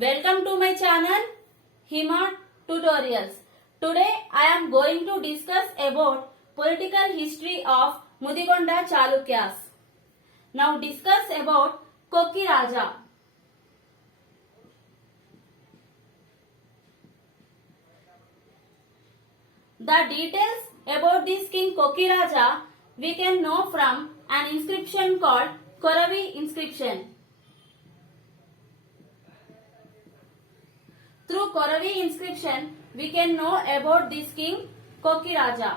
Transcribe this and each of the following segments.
Welcome to my channel Hima Tutorials. Today I am going to discuss about political history of Mudigonda Chalukyas. Now discuss about Kokki Raja. The details about this king Kokki Raja we can know from an inscription called Koravi inscription. Through Koravi inscription, we can know about this king Kokki Raja.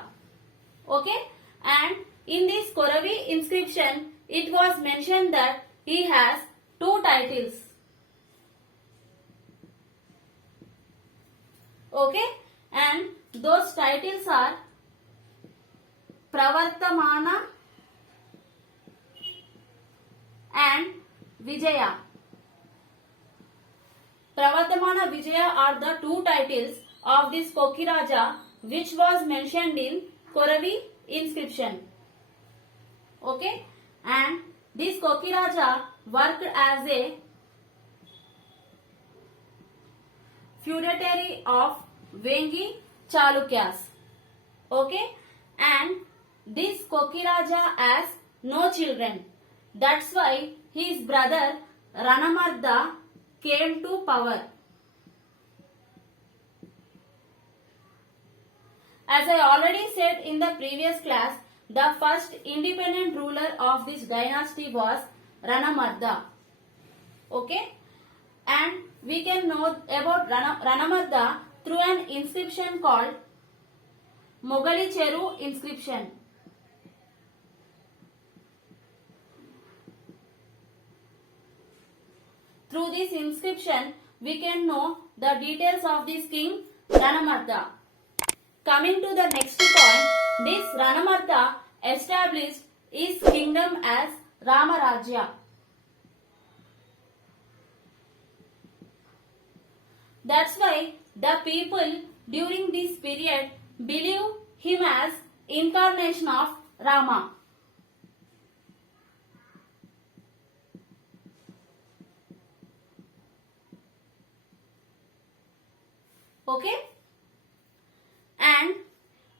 Okay? And in this Koravi inscription, it was mentioned that he has two titles. Okay? And those titles are Pravartamana and Vijaya. Pravartamana Vijaya are the two titles of this Kokki Raja which was mentioned in Koravi inscription. Okay? And this Kokki Raja worked as a feudatory of Vengi Chalukyas. Okay? And this Kokki Raja has no children. That's why his brother Ranamarda came to power. As I already said in the previous class, the first independent ruler of this dynasty was Ranamarda. Okay? And we can know about Ranamarda through an inscription called Mogali Cheru inscription. Through this inscription, we can know the details of this king Ranamarda. Coming to the next point, this Ranamarda established his kingdom as Ramarajya. That's why the people during this period believe him as incarnation of Rama. Okay? And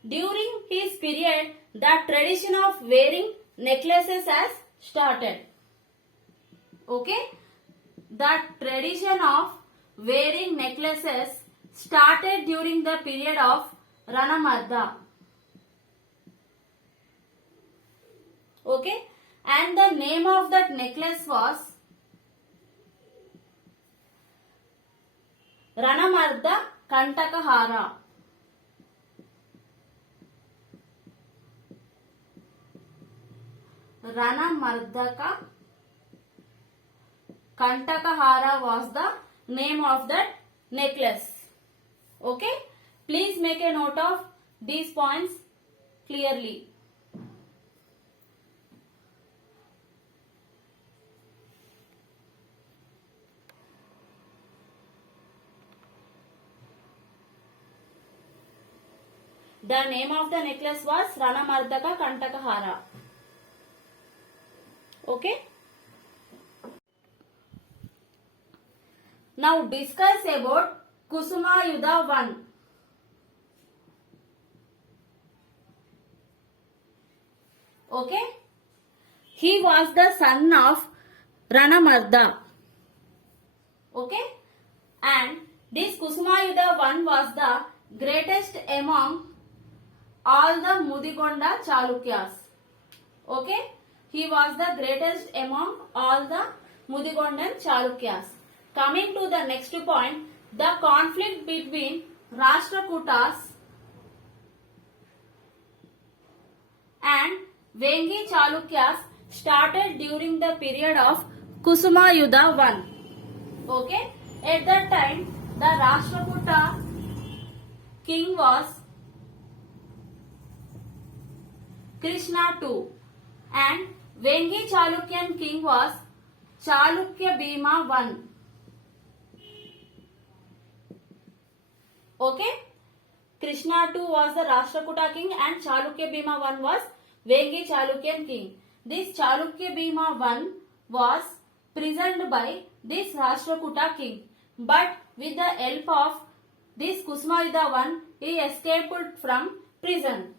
during his period, the tradition of wearing necklaces has started. Okay? The tradition of wearing necklaces started during the period of Ranamarda. Okay? And the name of that necklace was Ranamarda Kantakahara. Ranamardaka Kantakahara was the name of that necklace. Okay? Please make a note of these points clearly. The name of the necklace was Ranamardaka Kantakahara. Okay? Now discuss about Kusumayuddha I. Okay? He was the son of Ranamarda. Okay? And this Kusumayuddha I was the greatest among all the Mudigonda Chalukyas. Okay? He was the greatest among all the Mudigondan Chalukyas. Coming to the next point, the conflict between Rashtrakutas and Vengi Chalukyas started during the period of Kusumayuddha I. Okay? At that time, the Rashtrakuta king was Krishna II and Vengi Chalukyan king was Chalukya Bhima I. Okay? Krishna II was the Rashtrakuta king and Chalukya Bhima I was Vengi Chalukyan king. This Chalukya Bhima I was prisoned by this Rashtrakuta king. but with the help of this Kusumayuddha I, he escaped from prison.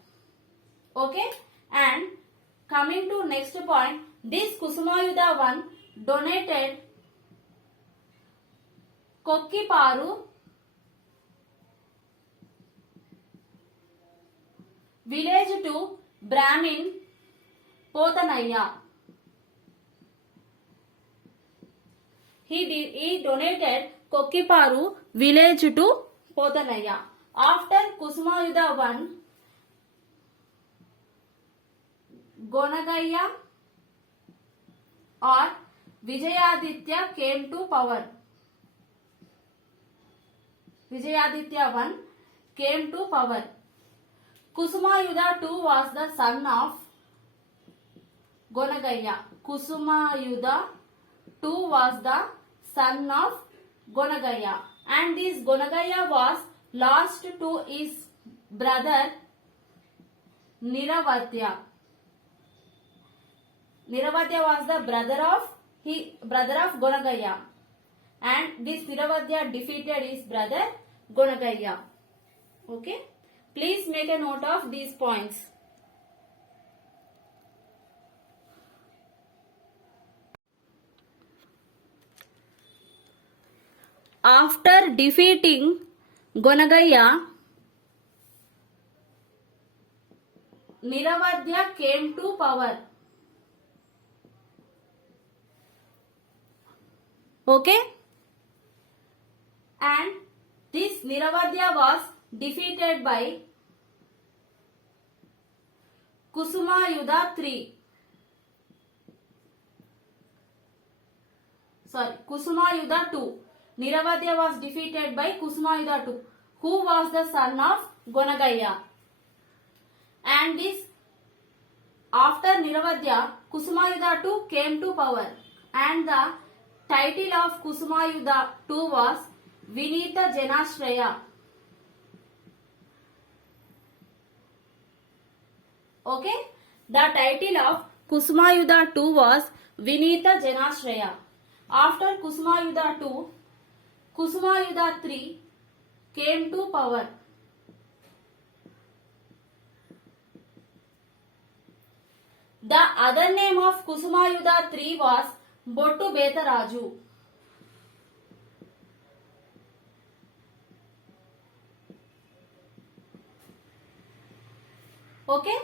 Okay, and coming to next point, this Kusumayuddha I donated Kokkiparu village to Brahmin Potanaya. He donated Kokkiparu village to Potanaya. After Kusumayuddha I, Gonagaya or Vijayaditya came to power. Vijayaditya I came to power. Kusumayuddha II was the son of Gonagaya. Kusumayuddha II was the son of Gonagaya, and this Gonagaya was lost to his brother Niravadya. Niravadya was the brother of Gonagaya, and this Niravadya defeated his brother Gonagaya. Okay, please make a note of these points. After defeating Gonagaya, Niravadya came to power. Okay, and this Niravadya was defeated by Kusumayuddha III. Kusumayuddha II. Niravadya was defeated by Kusumayuddha II, who was the son of Gonagaya. And this, after Niravadya, Kusumayuddha II came to power, and the title of Kusumayuddha II was Vinita Janashraya. Okay, the title of Kusumayuddha II was Vinita Janashraya. After Kusumayuddha II, Kusumayuddha III came to power. The other name of Kusumayuddha III was Bottu Betaraju. Okay,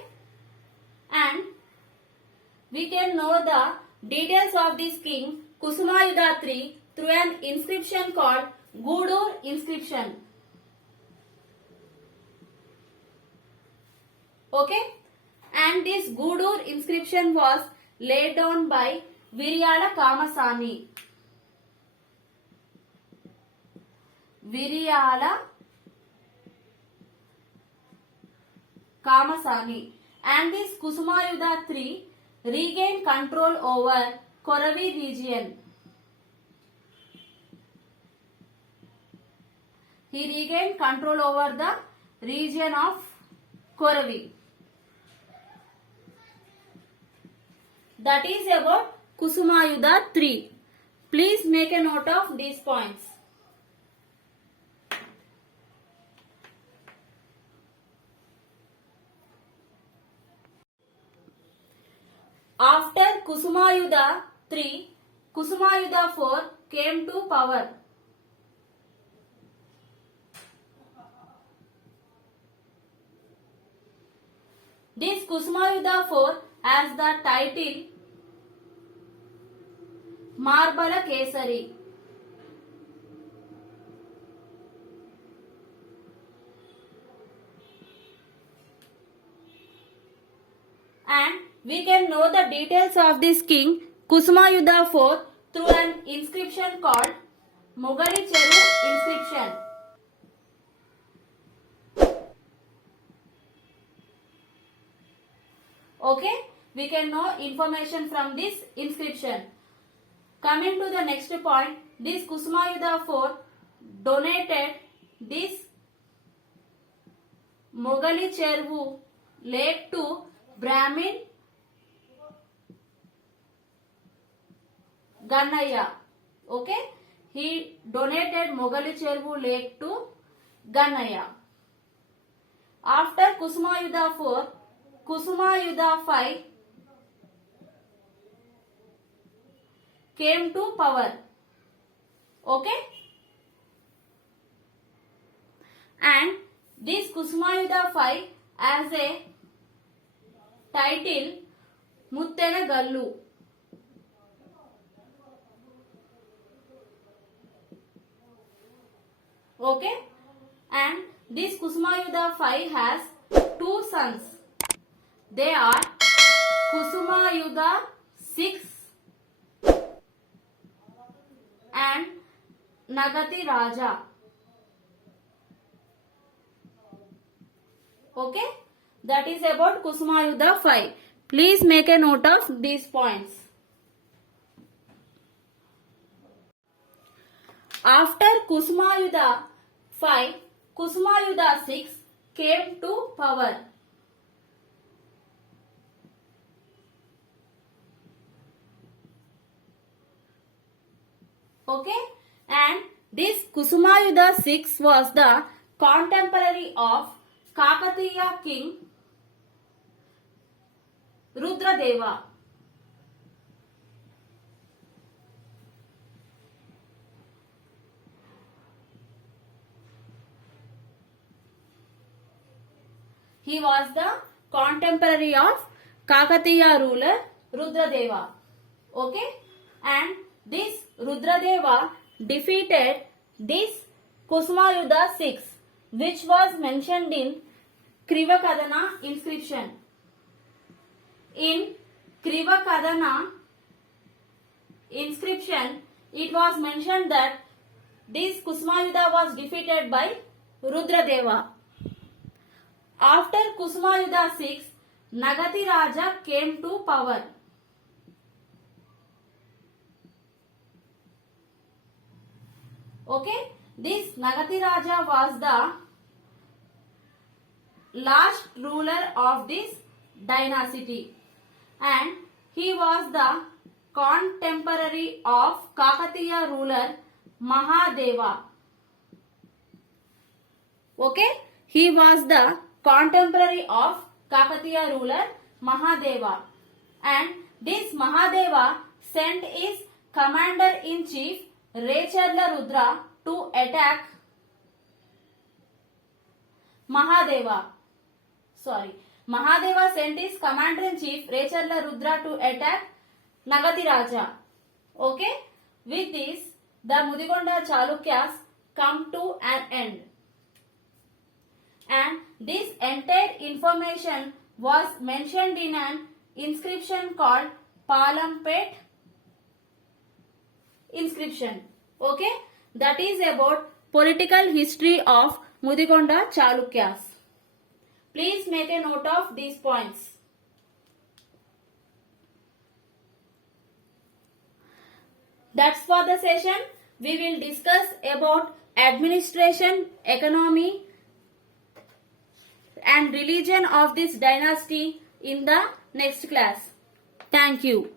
and we can know the details of this king Kusumayuddha III through an inscription called Gudur inscription. Okay, and this Gudur inscription was laid down by Viriyala Kamasani. Viriyala Kamasani, and this Kusumayuddha III regained control over Koravi region. He regained control over the region of Koravi. That is about Kusumayuddha III. Please make a note of these points. After Kusumayuddha III, Kusumayuddha IV came to power. This Kusumayuddha IV has the title Marbala Kesari. And we can know the details of this king Kusumayuddha IV through an inscription called Mogali Cheru inscription. Okay, we can know information from this inscription. Coming to the next point, this Kusumayuddha IV donated this Mogali Cheru lake to Brahmin Gannaya. Okay, he donated Mogali Cheruvu lake to Gannaya. After Kusumayuddha 4, Kusumayuddha 5 came to power. Okay? And this Kusumayuddha 5 as a title Muttena Gallu. Okay? And this Kusumayuddha 5 has two sons. They are Kusumayuddha 6 and Nagati Raja. Okay? That is about Kusumayuddha 5. Please make a note of these points. After Kusumayuddha 5, Kusumayuddha 6 came to power. Okay? And this Kusumayuddha 6 was the contemporary of Kakatiya king Rudradeva. He was the contemporary of Kakatiya ruler Rudradeva. Okay? And this Rudradeva defeated this Kusumayuddha 6, which was mentioned in Krivakadana inscription. In Krivakadana inscription, it was mentioned that this Kusumayuddha was defeated by Rudradeva. After Kusumayuddha 6, Nagati Raja came to power. Okay, this Nagati Raja was the last ruler of this dynasty, and he was the contemporary of Kakatiya ruler Mahadeva. Okay, he was the contemporary of Kakatiya ruler Mahadeva, and this Mahadeva sent his commander-in-chief Recherla Rudra to attack Mahadeva sent his commander-in-chief Recherla Rudra to attack Nagati Raja. Okay, with this the Mudigonda Chalukyas come to an end, and this entire information was mentioned in an inscription called Palampet inscription. Okay, that is about political history of Mudigonda Chalukyas. Please make a note of these points. That's for the session. We will discuss about administration, economy and religion of this dynasty in the next class. Thank you.